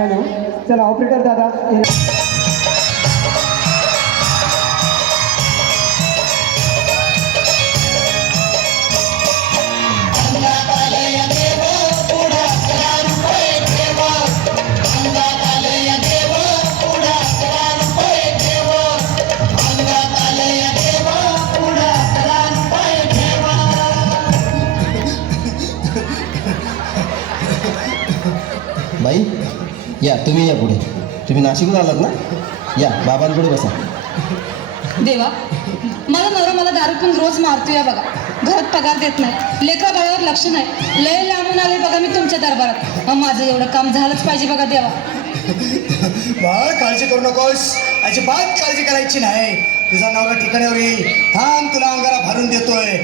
Hello, चला operator दादा बाई या, तुम्ही या पुढे. तुम्ही नाशिकहून आलात ना? या, बाबांपुढे बसा. देवा, माझा नवरा मला दारू पिऊन रोज मारतोय बघा. घरात पगार देत नाही, लेकरा बाळावर लक्ष नाही. लय लांबून आले बघा मी तुमच्या दरबारात. माझं एवढं काम झालंच पाहिजे बघा देवा. बाळ, काळजी करू नकोस. अजिबात काळजी करायची नाही. तुझा नवरा ठिकाण्यावर येईल. थांब, तुला अंगारा भरून देतोय.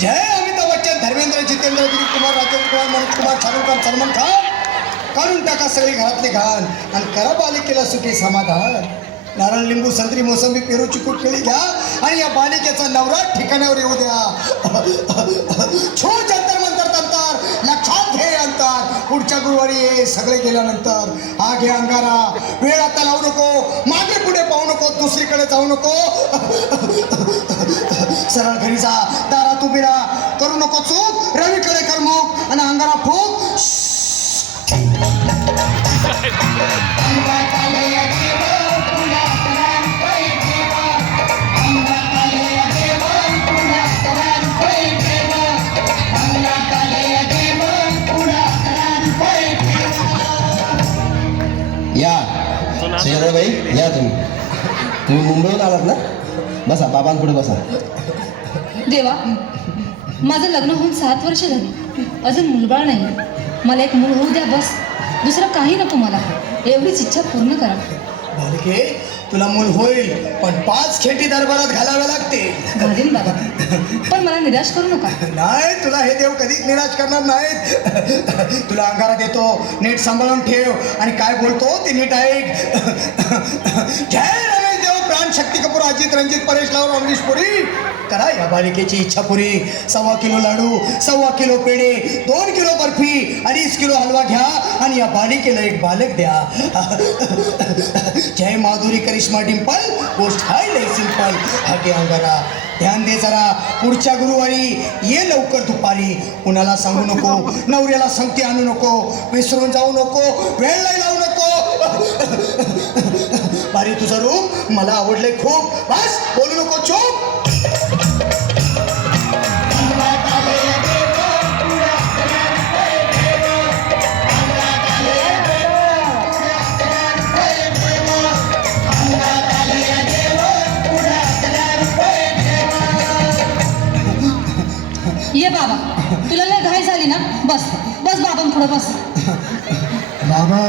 जय अमिताभ बच्चन, धर्मेंद्र, जितेंद्र, दिलीप कुमार, राजेंद्र कुमार, मनोज कुमार, शाहरुख खान, सलमान खान. काढून टाका सगळी घरातली घाण आणि करा बालिकेला सुखी समाधान. नारळ, लिंबू, संत्री, मोसंबी, पेरू, चिकू, केळी घ्या आणि या बालिकेचा नवरा ठिकाण्यावर येऊ द्या. छो जंतर मंतर तंतर, लक्षात घे अंतर. पुढच्या गुरुवारी ये, सगळे गेल्यानंतर. हा घे अंगारा. वेळ आता लावू नको, मागे पुढे पाहू नको, दुसरीकडे जाऊ नको. सरळ घरी जा, दारात उभी राहा. करू नको चूक, रवीकडे कर मुख आणि अंगारा फूक. या सुजाताबाई, या तुम्ही मुंबईहून आलात ना? बसा, बाबांपुढे बसा. देवा, माझं लग्न होऊन 7 वर्ष झाली. अजून मुलबाळ नाही. मला एक मूल होऊ द्या बस. दुसरं काही नको मला. एवढीच इच्छा पूर्ण करा. बालिके, तुला मूल होईल, पण 5 खेटी दरबारात घालाव्या लागते. घालीन बाबा, पण मला निराश करू नका. नाही, तुला हे देव कधीच निराश करणार नाहीत. तुला अंगारा देतो, नीट सांभाळून ठेव आणि काय बोलतो ते नीट ऐक. जय रमेश देव, प्राण, शक्ती कपूर, अजित, रणजित, परेश लावर, अमरीश पुरी. करा या बालिकेची इच्छा पुरी. 1.25 किलो लाडू, 1.25 किलो पेढे, 2 किलो बर्फी, 2.5 किलो हलवा घ्या आणि या बालिकेला एक बालक द्या. जय माधुरी, करिश्मा, डिंपल, गोष्ट हाय लय सिंपल. हा घे अंगारा. ध्यान दे जरा, पुढच्या गुरुवारी ये लवकर दुपारी. कुणाला सांगू नको, नवऱ्याला संगती आणू नको, विसरून जाऊ नको, वेळ नाही लावू नको. बारी, तुझं रूप मला आवडलंय खूप. बस, बोलू नको, चूप. ये बाबा, तुला लय घाई झाली ना? बस बस बाबांपुढे बस. बाबा,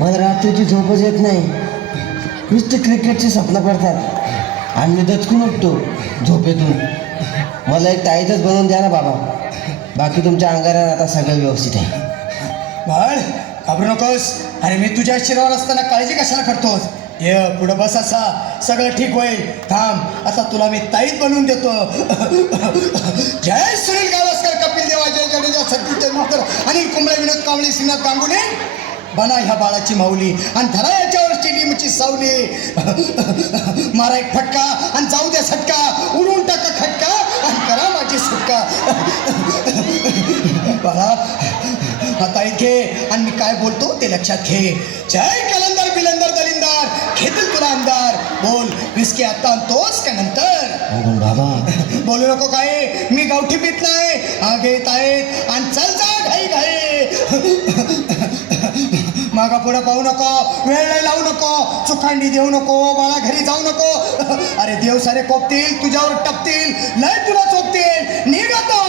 मला रात्रीची झोपच येत नाही. नुसते क्रिकेटची स्वप्न पडतात आणि मी दचकून उठतो झोपेतून. मला एक ताईतच बनवून द्या ना बाबा. बाकी तुमच्या अंगारात आता सगळं व्यवस्थित आहे. बाळ, घाबरू नकोस. अरे मी तुझ्या शिरावर असताना काळजी कशाला करतोस? ये पुढं बस, असा सगळं ठीक होईल. थांब, आता तुला मी ताईत बनवून देतो. जय सुनील गावस्कर, कपिल देव, अजय जडेजा, सतीश तेंडुलकर, अनिल कुंबळे, विनोद कांबळे, श्रीनाथ गांगुली. बना ह्या बाळाची माऊली आणि धरा याच्यावर स्टेडियमची सावली. मारा एक फटका आणि जाऊ द्या सटका. उडून टाका खटका आणि करा माझी सुटका. बाळा, आता घे आणि मी काय बोलतो ते लक्षात घे. जय कलंदर, बिलंदर, दलिंदर, घेतील तुला अंधार. बोल, विस्की आता आणतोस का नंतर? बाबा, बोलू नको काय, मी गावठी पीत नाही. हा घेत आहेत आणि चल जा घाई घाई. मागा पुढे पाहू नको, वेळ नाही लावू नको, चुखांडी देऊ नको, बाळा घरी जाऊ नको. अरे देव सारे कोपतील, तुझ्यावर टपतील, लय तुला चोपतील. निघतो